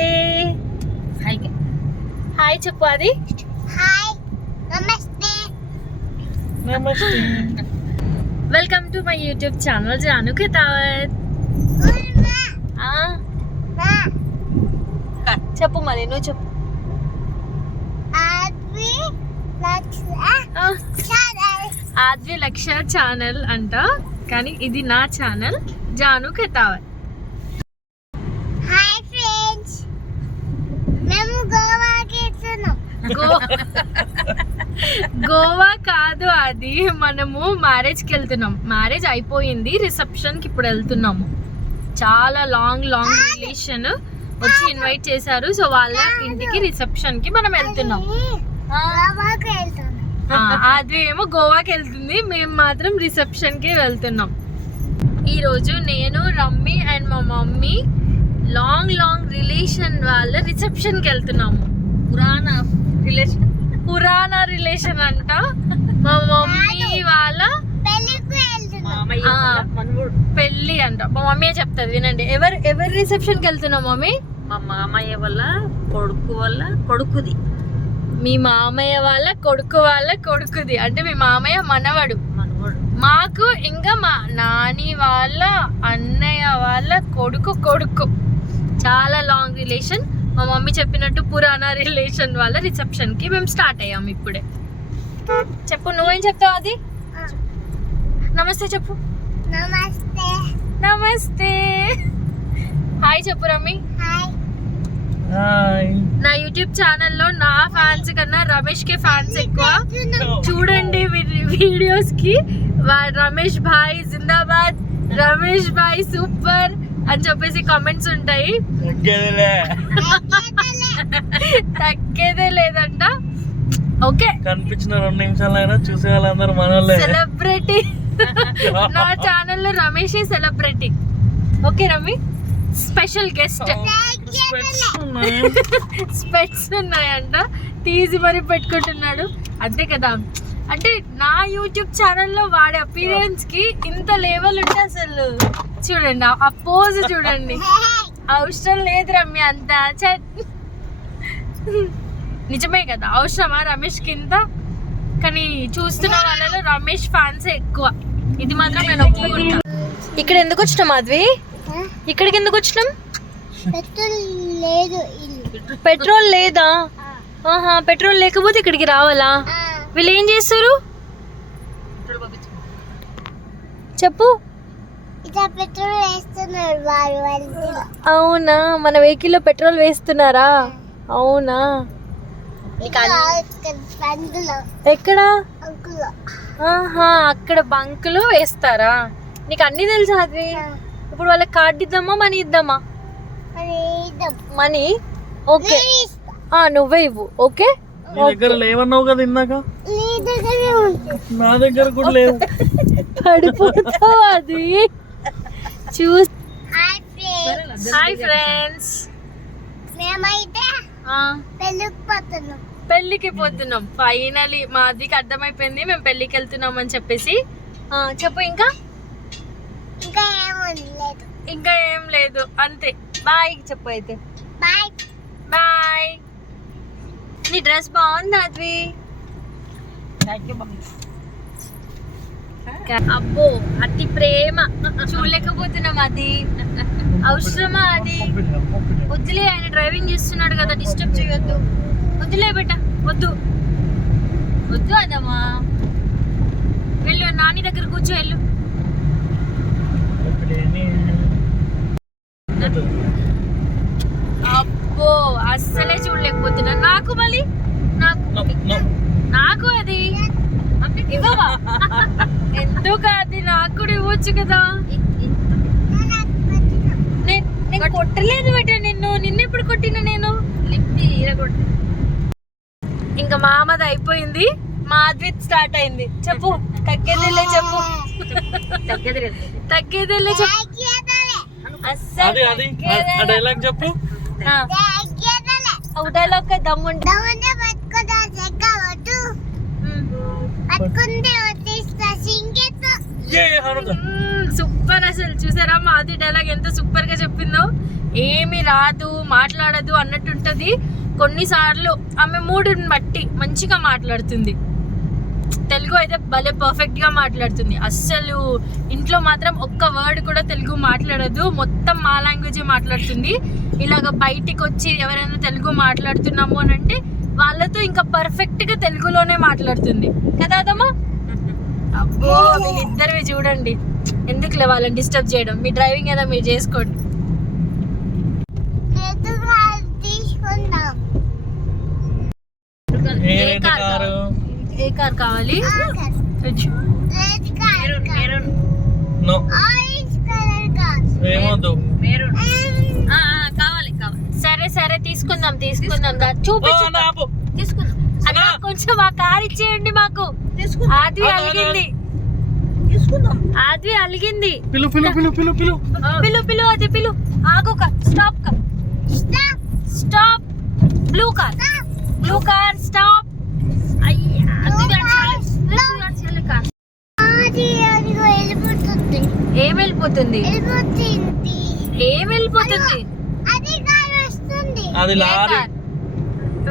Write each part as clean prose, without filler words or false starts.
నమస్తే. హాయ్ చెప్పు. అది welcome to my YouTube channel Janu Kithavath. చెప్పు మరి, నువ్వు చెప్పు. ఆద్వి లక్ష ఛానల్ అంట, కానీ ఇది నా ఛానల్ జాను కితావత్. గోవా కాదు, అది మనము మ్యారేజ్కి వెళ్తున్నాం. మ్యారేజ్ అయిపోయింది, రిసెప్షన్కి ఇప్పుడు వెళ్తున్నాము. చాలా లాంగ్ రిలేషన్ వచ్చి ఇన్వైట్ చేశారు, సో వాళ్ళ ఇంటికి రిసెప్షన్కి మనం వెళ్తున్నాం. అది ఏమో గోవాకి వెళ్తుంది, మేము మాత్రం రిసెప్షన్కి వెళ్తున్నాం. ఈరోజు నేను, రమ్మి అండ్ మా మమ్మీ లాంగ్ రిలేషన్ వాళ్ళ రిసెప్షన్కి వెళ్తున్నాము. పురాణ రిలేషన్ అంట. మా మమ్మీ వాళ్ళ పెళ్ళి అంట. మా మమ్మీ చెప్తుంది, వినండి. ఎవరి రిసెప్షన్కి వెళ్తున్నాం మమ్మీ? మా మామయ్య వాళ్ళ కొడుకుది. మీ మామయ్య వాళ్ళ కొడుకుది అంటే మీ మామయ్య మనవడు. మాకు ఇంకా మా నాని వాళ్ళ అన్నయ్య వాళ్ళ కొడుకు. చాలా లాంగ్ రిలేషన్. మా మమ్మీ చెప్పినట్టు పురాణ రిలేషన్ వాళ్ళ రిసెప్షన్ కి మేము స్టార్ట్ అయ్యాము ఇప్పుడే. చెప్పు, నువ్వేం చెప్తావు? అది నమస్తే చెప్పు. నమస్తే. హాయ్ చెప్పు రమ్మి. నా యూట్యూబ్ ఛానల్లో నా ఫ్యాన్స్ కన్నా రమేష్ కే ఫ్యాన్స్ ఎక్కువ. చూడండి వీడియోస్ కి, రమేష్ భాయ్ జిందాబాద్, రమేష్ భాయ్ సూపర్ అని చెప్పేసి కామెంట్స్ ఉంటాయి. తగ్గేదే లేదంట. ఓకే, కనిపించిన 2 నిమిషాలైనా చూసే వాళ్ళందరూ మనోళ్ళే. సెలబ్రిటీ. నా ఛానల్లో రమేష్ సెలబ్రిటీ. ఓకే రమ్మి, స్పెషల్ గెస్ట్. స్పెట్స్ ఉన్నాయంట, తీసి మరి పెట్టుకుంటున్నాడు. అంతే కదా, అంటే నా యూట్యూబ్ ఛానల్లో వాడే అపీరియన్స్ కి ఇంత లెవెల్ ఉంటే అసలు చూడండి, ఆ పోజ్ చూడండి. అవసరం లేదు రమ్య అంత. నిజమే కదా, అవసరమా రమేష్ కి ఇంత? కానీ చూస్తున్న వాళ్ళలో రమేష్ ఫ్యాన్స్ ఎక్కువ. ఇది మాత్రం నేను ఒప్పుకుంటా. ఇక్కడ ఎందుకు వచ్చినాం మాధవి? ఇక్కడికి ఎందుకు వచ్చినాం? పెట్రోల్ లేదా? ఆహా, పెట్రోల్ లేకపోతే ఇక్కడికి రావాలా? వీళ్ళు ఏం చేస్తారు చెప్పు. అవునా, మన వెహికల్ లో పెట్రోల్ వేస్తున్నారా? అవునా, ఎక్కడ? ఆహా, అక్కడ బంకులు వేస్తారా? నీకు అన్ని తెలుసా అది? ఇప్పుడు వాళ్ళకి కార్డు ఇద్దామా, మనీ ఇద్దామా? మనీ. ఓకే, నువ్వే ఇవ్వు. ఓకే, నీ దగ్గర లేవన్నావు కదా ఇందాక. నా దగ్గర కూడా లేవు. పడిపోతావు అది చూసి. హాయ్ ఫ్రెండ్స్, మేమైతే పెళ్ళికి పోతున్నాం. ఫైనలీ మాదికి అర్థమైపోయింది మేము పెళ్ళికి వెళ్తున్నాం అని చెప్పేసి. చెప్పు. ఇంకా ఏం లేదు, అంతే. బాయ్ చెప్పు అయితే. బాయ్. నీ డ్రెస్ బాగుంది అద్వి. అబ్బో, అతి ప్రేమ చూడలేకపోతున్నాం. అది అవసరమా? అది వద్దులే, ఆయన డ్రైవింగ్ చేస్తున్నాడు కదా, డిస్టర్బ్ చేయొద్దు. వద్దులే బెట్ట, వద్దు అదమ్మా. వెళ్ళు, నాని దగ్గర కూర్చో. వెళ్ళు. అబ్బో, అస్సలే చూడలేకపోతున్నా. నాకు మళ్ళీ నాకు అది ఇవ్వవా? ఎందుకు? అది నాకు కూడా ఇవ్వచ్చు కదా. నేను కొట్టలేదు బెట నిన్నెప్పుడు కొట్టినా నేను? ఇంకా మామది అయిపోయింది, మాధవిత్ స్టార్ట్ అయింది. చెప్పు, తగ్గేదిలే చెప్పు. తగ్గేదిలే చెప్పు. డైలాగ్ చెప్పు. డైలాగ్ దమ్ముంటే సూపర్. అసలు చూసారా మాది డైలాగ్ ఎంత సూపర్ గా చెప్పిందో. ఏమి రాదు, మాట్లాడదు అన్నట్టుంటది. కొన్నిసార్లు ఆమె మూడుని బట్టి మంచిగా మాట్లాడుతుంది. తెలుగు అయితే భలే పర్ఫెక్ట్ గా మాట్లాడుతుంది. అస్సలు ఇంట్లో మాత్రం ఒక్క వర్డ్ కూడా తెలుగు మాట్లాడదు, మొత్తం మా లాంగ్వేజ్ మాట్లాడుతుంది. ఇలాగ బయటికి వచ్చి ఎవరైనా తెలుగు మాట్లాడుతున్నాము అని అంటే వాళ్ళతో ఇంకా పర్ఫెక్ట్ గా తెలుగులోనే మాట్లాడుతుంది కదా అదమ్మా. అబ్బో వీళ్ళిద్దరివి చూడండి, ఎందుకులే వాళ్ళని డిస్టర్బ్ చేయడం. మీ డ్రైవింగ్ ఏదో మీరు చేసుకోండి. ఏ కార్ కావాలి? కావాలి కావాలి. సరే సరే తీసుకుందాం తీసుకుందాం. చూపించు తీసుకుందాం. అలా కొంచెం ఆ కార్ ఇచ్చేయండి మాకు. ఆద్వి అలిగింది, ఆద్వి అలిగింది. పిలు పిలు పిలు పిలు పిలు పిలు పిలు అది పిలు. ఆగు stop stop. Blue car blue car stop. ఏం వెళ్ళిపోతుంది? ఏం వెళ్ళిపోతుంది? అది లారీ.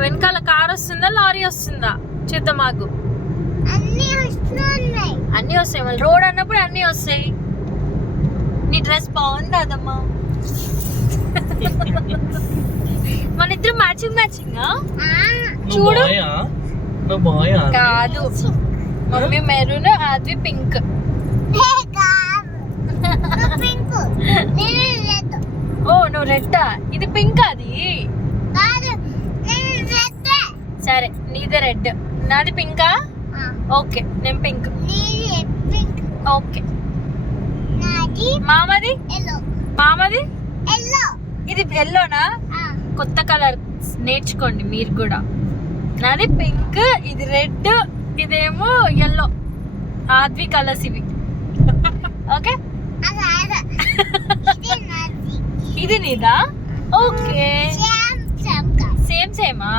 వెనకాల కార్ వస్తుందా లారీ వస్తుందా చూద్దాం. మాకు అన్ని వస్తాయి. మళ్ళీ రోడ్ అన్నప్పుడు అన్ని వస్తాయి. నీ డ్రెస్ బాగుంది అదమ్మా. మన ఇద్దరు మ్యాచింగ్ మ్యాచింగ్ చూడు. కాదు, మమ్మీ మెరూన్, ఆద్వి పింక్. ఓ నువ్వు రెడ్డా? ఇది పింక్ అది. సరే నీదే రెడ్, నాది పింకా. ఓకే నేను పింక్. ఓకే మామది మామది ఇది ఎల్లోనా? కొత్త కలర్ నేర్చుకోండి మీరు కూడా. నాది పింక్, ఇది రెడ్, ఇదేమో ఎల్లో. ఆద్వి కలర్స్ ఇవి. ఓకే ఇది నీదా? ఓకే సేమ్ సేమా?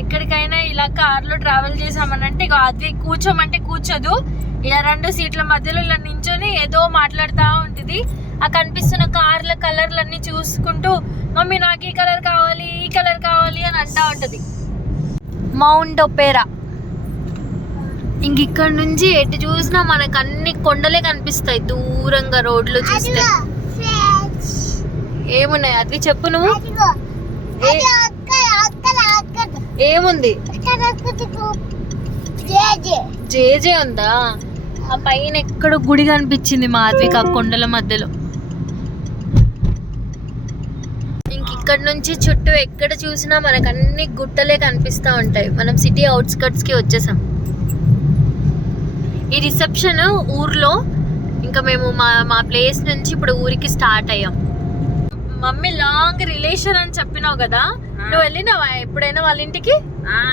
ఎక్కడికైనా ఇలా కార్ లో ట్రావెల్ చేసామనంటే ఇక ఆద్వి కూర్చోమంటే కూర్చోదు. ఇలా 2 సీట్ల మధ్యలో ఇలా నించొని ఏదో మాట్లాడుతూ ఉంటుంది. ఆ కనిపిస్తున్న కార్ల కలర్లన్నీ చూసుకుంటూ మమ్మీ నాకు ఈ కలర్ కావాలి ఈ కలర్ కావాలి అని అంటా ఉంటది. Mount Opera. ఇంక ఇక్కడ నుంచి ఎటు చూసినా మనకు అన్ని కొండలే కనిపిస్తాయి దూరంగా రోడ్లు చూస్తే. ఏమున్నాయి అది చెప్పు నువ్వు. ఏముంది? జేజే ఉందా? ఆ పైన ఎక్కడో గుడి కనిపించింది మా ఆద్వికి ఆ కొండల మధ్యలో. ఇంక ఇక్కడ నుంచి చుట్టూ ఎక్కడ చూసినా మనకు అన్ని గుట్టలే కనిపిస్తూ ఉంటాయి. మనం సిటీ అవుట్స్కట్స్ కి వచ్చేసాం. ఈ రిసెప్షన్ ఊర్లో. ఇంకా మేము మా ప్లేస్ నుంచి ఇప్పుడు ఊరికి స్టార్ట్ అయ్యాం. మమ్మీ లాంగ్ రిలేషన్ అని చెప్పినావు కదా, నువ్వు వెళ్ళినావా ఎప్పుడైనా వాళ్ళ ఇంటికి?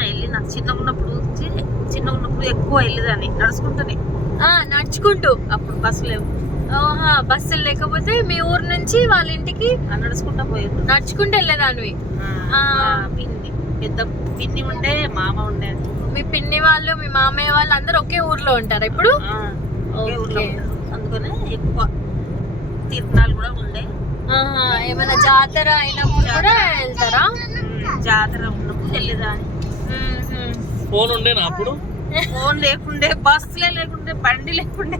వెళ్ళినా. చిన్నగా ఎక్కువ వెళ్ళేదాన్ని నడుచుకుంటూనే. నడుచుకుంటూ. అప్పుడు బస్సు లేవు. బస్సులు లేకపోతే మీ ఊరు నుంచి వాళ్ళ ఇంటికి నడుచుకుంటా పోయేది. నడుచుకుంటూ వెళ్ళేదానివి. పిన్ని, పెద్ద పిన్ని ఉండే, మామ ఉండే. మీ పిన్ని వాళ్ళు మీ మామయ్య వాళ్ళు అందరు ఒకే ఊర్లో ఉంటారా ఇప్పుడు? అందుకనే ఎక్కువ తీర్థాలు కూడా ఉండే. ఏమైనా జాతర అయినప్పుడు కూడా వెళ్తారా? జాతర ఉన్నప్పుడు వెళ్ళేదాన్ని. ఫోన్ ఉండేనా అప్పుడు? ఫోన్ లేకుండే, బస్సులే లేకుండే, బండి లేకుండే.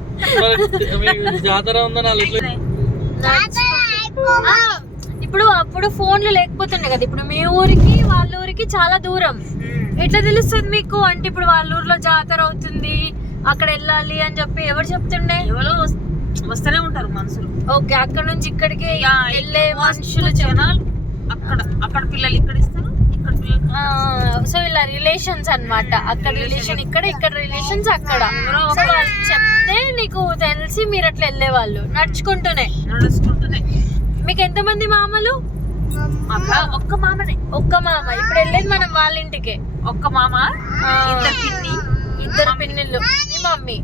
జాతర ఉందని ఇప్పుడు అప్పుడు ఫోన్లు లేకపోతుండే కదా. ఇప్పుడు మీ ఊరికి వాళ్ళ ఊరికి చాలా దూరం. ఎట్లా తెలుస్తుంది మీకు? అంటే ఇప్పుడు వాళ్ళ ఊర్లో జాతర అవుతుంది అక్కడ వెళ్ళాలి అని చెప్పి ఎవరు చెప్తుండే? ఎవరో వస్తూనే ఉంటారు మనుషులు. ఓకే, అక్కడ నుంచి ఇక్కడికి వెళ్ళే మనుషులు జనాలు. అక్కడ పిల్లలు ఇక్కడ ఇస్తారు, ఇక్కడ పిల్లలు. సో ఇలా రిలేషన్స్ అన్నమాట. అక్కడ రిలేషన్ ఇక్కడ, ఇక్కడ రిలేషన్స్ అక్కడ. చెప్తే నీకు తెలిసి మీరు అట్లా వెళ్ళేవాళ్ళు నడుచుకుంటూనే. మీకు ఎంతమంది మామలు? ఒక్క మామనే. ఒక్క మామ. ఇప్పుడు వెళ్ళేది మనం వాళ్ళ ఇంటికి. ఒక్క మామ, ఇద్దరు పిన్నిళ్ళు, మీ మమ్మీ.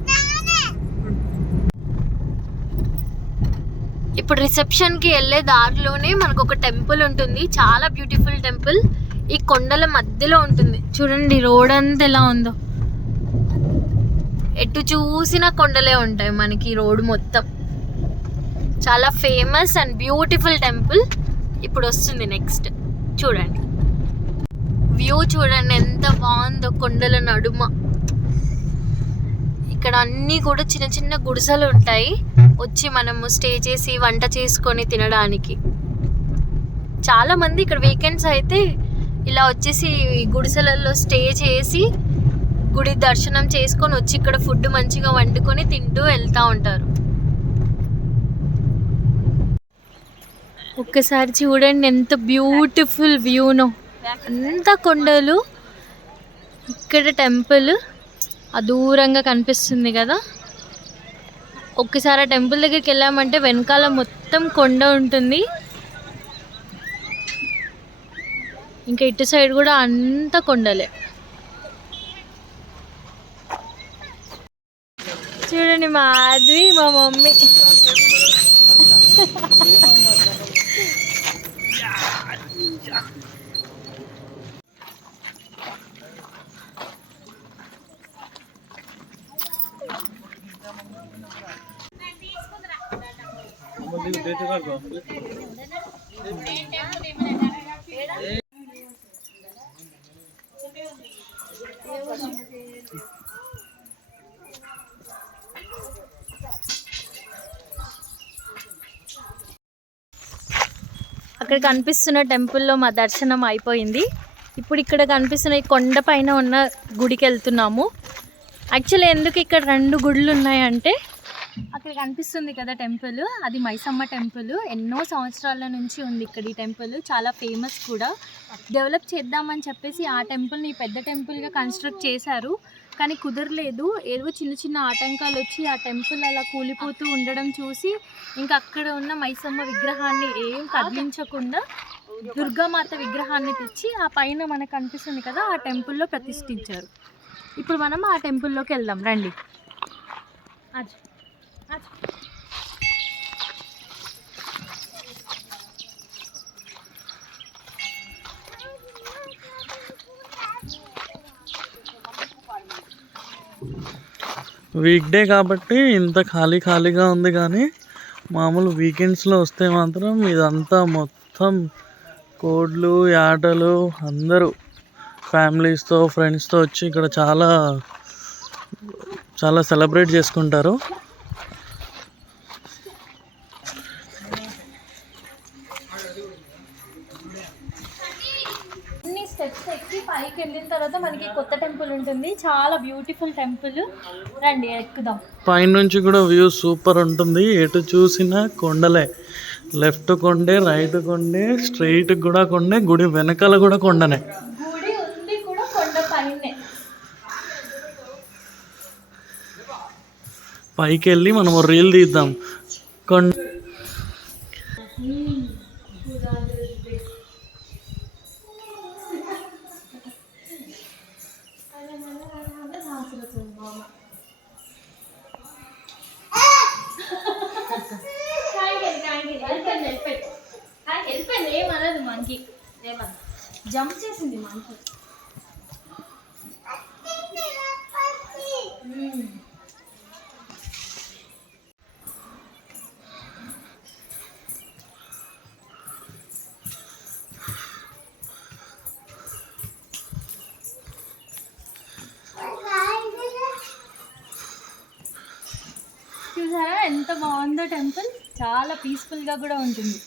ఇప్పుడు రిసెప్షన్ కి వెళ్ళే దారిలోనే మనకు ఒక టెంపుల్ ఉంటుంది. చాలా బ్యూటిఫుల్ టెంపుల్. ఈ కొండల మధ్యలో ఉంటుంది. చూడండి రోడ్ అంతా ఎలా ఉందో. ఎటు చూసినా కొండలే ఉంటాయి మనకి రోడ్ మొత్తం. చాలా ఫేమస్ అండ్ బ్యూటిఫుల్ టెంపుల్. ఇప్పుడు వస్తుంది నెక్స్ట్, చూడండి వ్యూ చూడండి ఎంత బాగుందో కొండల నడుమ. ఇక్కడ అన్నీ కూడా చిన్న చిన్న గుడిసెలు ఉంటాయి, వచ్చి మనము స్టే చేసి వంట చేసుకొని తినడానికి. చాలా మంది ఇక్కడ వీకెండ్స్ అయితే ఇలా వచ్చేసి గుడిసెలలో స్టే చేసి గుడి దర్శనం చేసుకొని వచ్చి ఇక్కడ ఫుడ్ మంచిగా వండుకొని తింటూ వెళ్తూ ఉంటారు. ఒక్కసారి చూడండి ఎంత బ్యూటిఫుల్ వ్యూనో, అంత కొండలు, ఇక్కడ టెంపుల్ అదూరంగా కనిపిస్తుంది కదా. ఒక్కసారి ఆ టెంపుల్ దగ్గరికి వెళ్ళామంటే వెనకాల మొత్తం కొండ ఉంటుంది, ఇంకా ఇటు సైడ్ కూడా అంత కొండలే. చూడండి మా ఆద్వి మా మమ్మీ అక్కడ కనిపిస్తున్న టెంపుల్లో మా దర్శనం అయిపోయింది. ఇప్పుడు ఇక్కడ కనిపిస్తున్న ఈ కొండ పైన ఉన్న గుడికి వెళ్తున్నాము. యాక్చువల్లీ ఎందుకు ఇక్కడ 2 గుడులు ఉన్నాయంటే, అక్కడ కనిపిస్తుంది కదా టెంపుల్, అది మైసమ్మ టెంపుల్. ఎన్నో సంవత్సరాల నుంచి ఉంది ఇక్కడ ఈ టెంపుల్, చాలా ఫేమస్ కూడా. డెవలప్ చేద్దామని చెప్పేసి ఆ టెంపుల్ని పెద్ద టెంపుల్గా కన్స్ట్రక్ట్ చేశారు, కానీ కుదరలేదు. ఏదో చిన్న చిన్న ఆటంకాలు వచ్చి ఆ టెంపుల్ అలా కూలిపోతూ ఉండడం చూసి ఇంకా అక్కడ ఉన్న మైసమ్మ విగ్రహాన్ని ఏం కదిలించకుండా దుర్గామాత విగ్రహాన్ని తెచ్చి ఆ పైన మనకు కనిపిస్తుంది కదా ఆ టెంపుల్లో ప్రతిష్ఠించారు. ఇప్పుడు మనం ఆ టెంపుల్లోకి వెళ్దాం రండి. వీక్ డే కాబట్టి ఇంత ఖాళీగా ఉంది, కానీ మామూలు వీకెండ్స్లో వస్తే మాత్రం ఇదంతా మొత్తం కోడ్లు యాటలు అందరూ ఫ్యామిలీస్తో ఫ్రెండ్స్తో వచ్చి ఇక్కడ చాలా సెలబ్రేట్ చేసుకుంటారు. స్టెప్స్ ఎక్కి పైకి వెళ్ళిన తర్వాత మనకి కొత్త టెంపుల్ ఉంటుంది, చాలా బ్యూటిఫుల్ టెంపుల్. రండి ఎక్కుదాం. పైనుంచి కూడా వ్యూ సూపర్ ఉంటుంది, ఎటు చూసినా కొండలే. లెఫ్ట్ కొండే, రైట్ కొండే, స్ట్రైట్ కూడా కొండే, గుడి వెనకాల కూడా కొండనే. గుడి ఉంది కూడా కొండ పైనే. పైకి వెళ్ళి మనం రీల్ తీద్దాం. కొండ ఏమన్నది మనకి, జంప్ చేసింది మనకి. చూసారా ఎంత బాగుందో టెంపుల్, చాలా పీస్ఫుల్గా కూడా ఉంటుంది.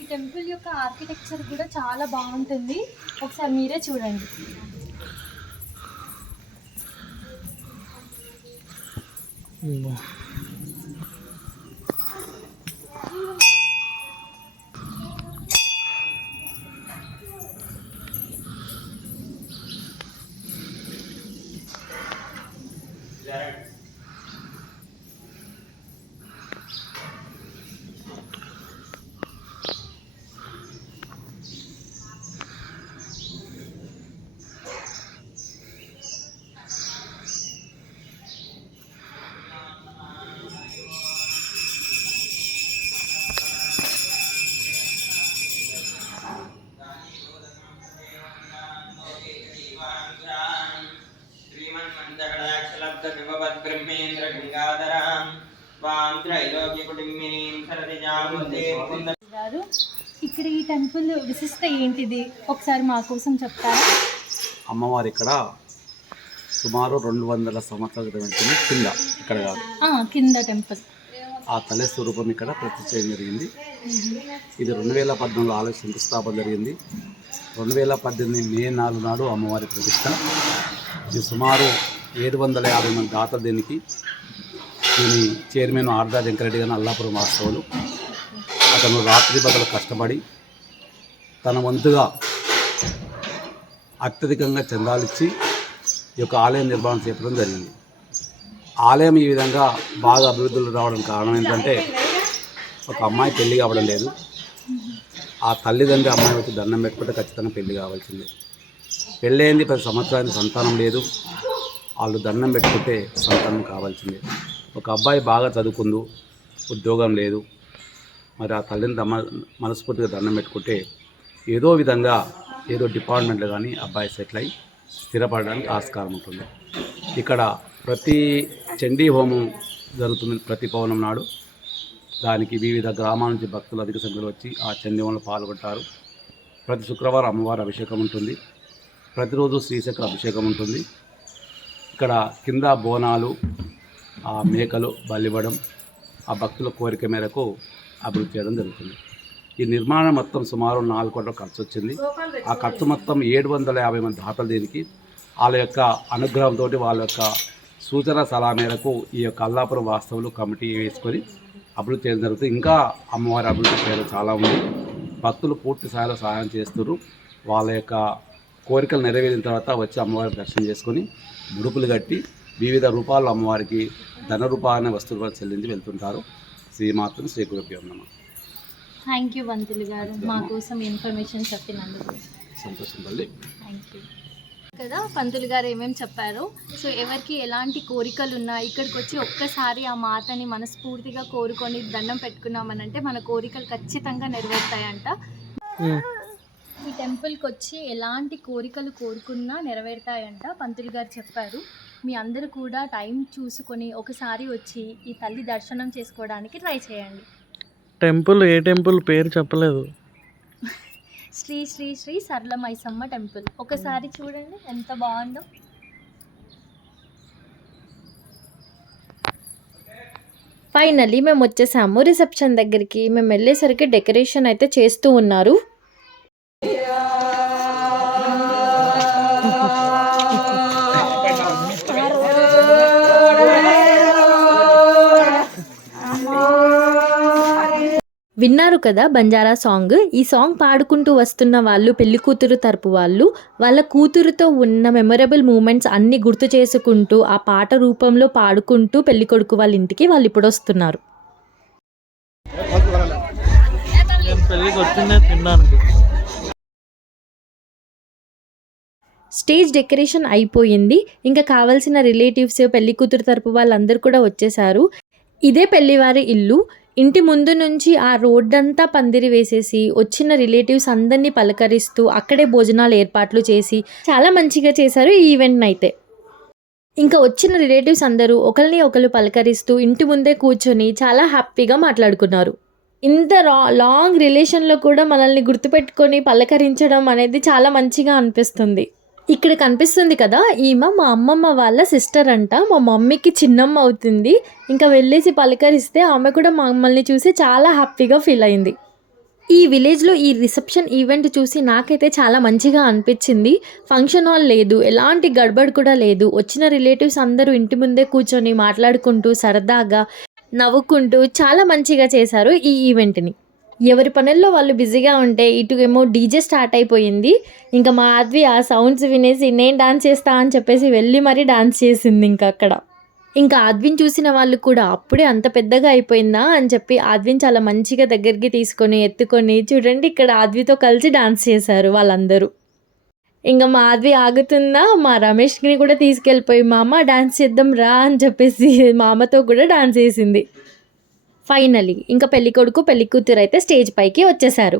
ఈ టెంపుల్ యొక్క ఆర్కిటెక్చర్ కూడా చాలా బాగుంటుంది, ఒకసారి మీరే చూడండి. గారు ఇక్కడ ఈ టెంపుల్ విశిష్ట ఏంటిది ఒకసారి మా కోసం చెప్తారా? అమ్మవారు ఇక్కడ సుమారు 200 సంవత్సరాల క్రితం కింద, ఇక్కడ కాదు కింద టెంపుల్, ఆ తల్లి స్వరూపం ఇక్కడ ప్రతిష్ఠ చేయడం జరిగింది. ఇది 2014లో ఆలయ శంకుస్థాపన జరిగింది. 2018 మే 4 నాడు అమ్మవారి ప్రతిష్ఠ. ఇది సుమారు 750 మంది దాతలు దీనికి. దీని చైర్మన్ ఆర్దా వెంకరెడ్డి గారు అల్లాపురం వాస్తవులు. అతను రాత్రి బదులు కష్టపడి తన వంతుగా అత్యధికంగా చందాలిచ్చి ఈ యొక్క ఆలయం నిర్మాణం చేపట్టడం జరిగింది. ఆలయం ఈ విధంగా బాగా అభివృద్ధులు రావడం కారణం ఏంటంటే, ఒక అమ్మాయి పెళ్లి కావడం లేదు. ఆ తల్లిదండ్రి అమ్మాయి వచ్చి దండం పెట్టుకుంటే ఖచ్చితంగా పెళ్లి కావాల్సిందే. పెళ్ళి అయింది 10 సంవత్సరానికి సంతానం లేదు, వాళ్ళు దండం పెట్టుకుంటే సంతానం కావాల్సిందే. ఒక అబ్బాయి బాగా చదువుకుందు, ఉద్యోగం లేదు, మరి ఆ తల్లిని మనస్ఫూర్తిగా దండం పెట్టుకుంటే ఏదో విధంగా ఏదో డిపార్ట్మెంట్లో కానీ అబ్బాయి సెటిల్ అయ్యి స్థిరపడడానికి ఆస్కారం ఉంటుంది. ఇక్కడ ప్రతి చండీ హోమం జరుగుతుంది ప్రతి పౌర్ణమి నాడు. దానికి వివిధ గ్రామాల నుంచి భక్తులు అధిక సంఖ్యలో వచ్చి ఆ చండీ హోమంలో పాల్గొంటారు. ప్రతి శుక్రవారం అమ్మవారి అభిషేకం ఉంటుంది. ప్రతిరోజు శ్రీచక్ర అభిషేకం ఉంటుంది. ఇక్కడ కింద బోనాలు, ఆ మేకలు బలివ్వడం, ఆ భక్తుల కోరిక మేరకు అభివృద్ధి చేయడం జరుగుతుంది. ఈ నిర్మాణం మొత్తం సుమారు 4 కోట్ల ఖర్చు వచ్చింది. ఆ ఖర్చు మొత్తం 750 మంది దాతలు దీనికి వాళ్ళ యొక్క అనుగ్రహంతో, వాళ్ళ యొక్క సూచన సలహా మేరకు ఈ యొక్క అల్లాపురం వాస్తవులు కమిటీ వేసుకొని అభివృద్ధి చేయడం జరుగుతుంది. ఇంకా అమ్మవారి అభివృద్ధి చేయడం చాలా ఉంది. భక్తులు పూర్తి స్థాయిలో సహాయం చేస్తున్నారు. వాళ్ళ యొక్క కోరికలు నెరవేరిన తర్వాత వచ్చి అమ్మవారికి దర్శనం చేసుకొని ముడుపులు కట్టి వివిధ రూపాల్లో అమ్మవారికి ధన రూపాయన వస్తువులు చెల్లించి వెళ్తుంటారు. శ్రీమాత్రం శ్రీ గురుభ్యో నమః. థ్యాంక్ యూ పంతులు గారు మా కోసం ఇన్ఫర్మేషన్ చెప్పినందుకు. సంతోషం తల్లి. Thank you. కదా పంతులు గారు ఏమేమి చెప్పారు. సో ఎవరికి ఎలాంటి కోరికలు ఉన్నా ఇక్కడికి వచ్చి ఒక్కసారి ఆ మాతని మనస్ఫూర్తిగా కోరుకొని దండం పెట్టుకున్నామనంటే మన కోరికలు ఖచ్చితంగా నెరవేరుతాయంట. ఈ టెంపుల్కి వచ్చి ఎలాంటి కోరికలు కోరుకున్నా నెరవేరుతాయంట పంతులు గారు చెప్పారు. మీ అందరూ కూడా టైం చూసుకొని ఒకసారి వచ్చి ఈ తల్లి దర్శనం చేసుకోవడానికి ట్రై చేయండి. టెంపుల్ ఏ టెంపుల్ పేరు చెప్పలేదు. శ్రీ శ్రీ శ్రీ సరళ మైసమ్మ టెంపుల్. ఒకసారి చూడండి ఎంత బాగుందో. ఫైనల్లీ మేము వచ్చేసాము రిసెప్షన్ దగ్గరికి. మేము వెళ్ళేసరికి డెకరేషన్ అయితే చేస్తూ ఉన్నారు. విన్నారు కదా బంజారా సాంగ్. ఈ సాంగ్ పాడుకుంటూ వస్తున్న వాళ్ళు పెళ్లి కూతురు తరపు వాళ్ళు వాళ్ళ కూతురుతో ఉన్న మెమొరబుల్ మూమెంట్స్ అన్నీ గుర్తు చేసుకుంటూ ఆ పాట రూపంలో పాడుకుంటూ పెళ్లి కొడుకు వాళ్ళ ఇంటికి వాళ్ళు ఇప్పుడు వస్తున్నారు. స్టేజ్ డెకరేషన్ అయిపోయింది. ఇంకా కావాల్సిన రిలేటివ్స్ పెళ్లి కూతురు తరపు వాళ్ళందరూ కూడా వచ్చేసారు. ఇదే పెళ్లివారి ఇల్లు. ఇంటి ముందు నుంచి ఆ రోడ్డంతా పందిరి వేసేసి వచ్చిన రిలేటివ్స్ అందరినీ పలకరిస్తూ అక్కడే భోజనాలు ఏర్పాట్లు చేసి చాలా మంచిగా చేశారు ఈ ఈవెంట్ని అయితే. ఇంకా వచ్చిన రిలేటివ్స్ అందరూ ఒకరిని ఒకరు పలకరిస్తూ ఇంటి ముందే కూర్చొని చాలా హ్యాపీగా మాట్లాడుకున్నారు. ఇంత లాంగ్ రిలేషన్లో కూడా మనల్ని గుర్తుపెట్టుకొని పలకరించడం అనేది చాలా మంచిగా అనిపిస్తుంది. ఇక్కడ కనిపిస్తుంది కదా, ఈమె మా అమ్మమ్మ వాళ్ళ సిస్టర్ అంట. మా మమ్మీకి చిన్నమ్మ అవుతుంది. ఇంకా వెళ్ళేసి పలకరిస్తే ఆమె కూడా మమ్మల్ని చూసి చాలా హ్యాపీగా ఫీల్ అయింది. ఈ విలేజ్లో ఈ రిసెప్షన్ ఈవెంట్ చూసి నాకైతే చాలా మంచిగా అనిపించింది. ఫంక్షన్ హాల్ లేదు, ఎలాంటి గడబడ్ కూడా లేదు. వచ్చిన రిలేటివ్స్ అందరూ ఇంటి ముందే కూర్చొని మాట్లాడుకుంటూ సరదాగా నవ్వుకుంటూ చాలా మంచిగా చేశారు ఈ ఈవెంట్ని. ఎవరి పనుల్లో వాళ్ళు బిజీగా ఉంటే ఇటు ఏమో డీజే స్టార్ట్ అయిపోయింది. ఇంకా మా ఆద్వి ఆ సౌండ్స్ వినేసి నేను డాన్స్ చేస్తా అని చెప్పేసి వెళ్ళి మరీ డాన్స్ చేసింది. ఇంకా అక్కడ ఇంకా ఆద్విని చూసిన వాళ్ళు కూడా అప్పుడే అంత పెద్దగా అయిపోయిందా అని చెప్పి ఆద్విని చాలా మంచిగా దగ్గరికి తీసుకొని ఎత్తుకొని చూడండి ఇక్కడ ఆద్వితో కలిసి డాన్స్ చేశారు వాళ్ళందరూ. ఇంకా మా ఆద్వి ఆగుతుందా, మా రమేష్ని కూడా తీసుకెళ్ళిపోయి మామ డాన్స్ చేద్దాం రా అని చెప్పేసి మామతో కూడా డాన్స్ చేసింది. ఫైనలీ ఇంకా పెళ్ళికొడుకు పెళ్ళికూతురు అయితే స్టేజ్ పైకి వచ్చేసారు.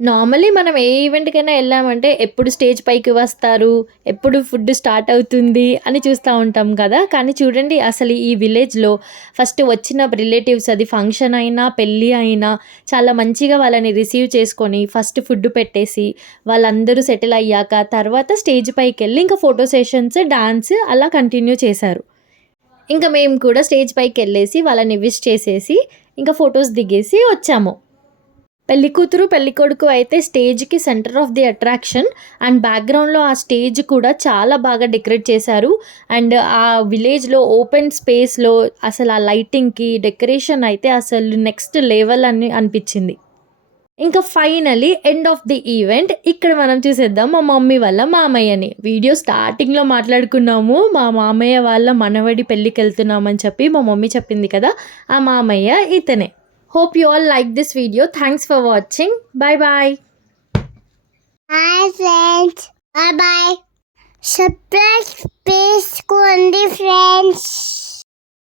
నార్మల్లీ మనం ఏ ఈవెంట్కైనా వెళ్ళామంటే ఎప్పుడు స్టేజ్ పైకి వస్తారు, ఎప్పుడు ఫుడ్ స్టార్ట్ అవుతుంది అని చూస్తూ ఉంటాం కదా. కానీ చూడండి అసలు ఈ విలేజ్లో ఫస్ట్ వచ్చిన రిలేటివ్స్, అది ఫంక్షన్ అయినా పెళ్ళి అయినా, చాలా మంచిగా వాళ్ళని రిసీవ్ చేసుకొని ఫస్ట్ ఫుడ్ పెట్టేసి వాళ్ళందరూ సెటిల్ అయ్యాక తర్వాత స్టేజ్ పైకి వెళ్ళి ఇంకా ఫోటో సెషన్స్, డాన్స్ అలా కంటిన్యూ చేశారు. ఇంకా మేము కూడా స్టేజ్ పైకి వెళ్ళేసి వాళ్ళని విష్ చేసేసి ఇంకా ఫొటోస్ దిగేసి వచ్చాము. పెళ్లి కూతురు పెళ్లి కొడుకు అయితే స్టేజ్కి centre of the attraction. And బ్యాక్గ్రౌండ్లో ఆ స్టేజ్ కూడా చాలా బాగా డెకరేట్ చేశారు. అండ్ ఆ విలేజ్లో ఓపెన్ స్పేస్లో అసలు ఆ లైటింగ్కి డెకరేషన్ అయితే అసలు నెక్స్ట్ లెవెల్ అని అనిపించింది. ఇంకా finally end of the event ఇక్కడ మనం చూసేద్దాం మా మమ్మీ వాళ్ళ మామయ్యని. వీడియో స్టార్టింగ్లో మాట్లాడుకున్నాము మా మామయ్య వాళ్ళ మనవడి పెళ్ళికి వెళ్తున్నామని చెప్పి మా మమ్మీ చెప్పింది కదా, ఆ మామయ్య ఇతనే. Hope you all like this video. Thanks for watching. Bye bye. Hi friends. Bye bye. Subscribe please Kundi friends.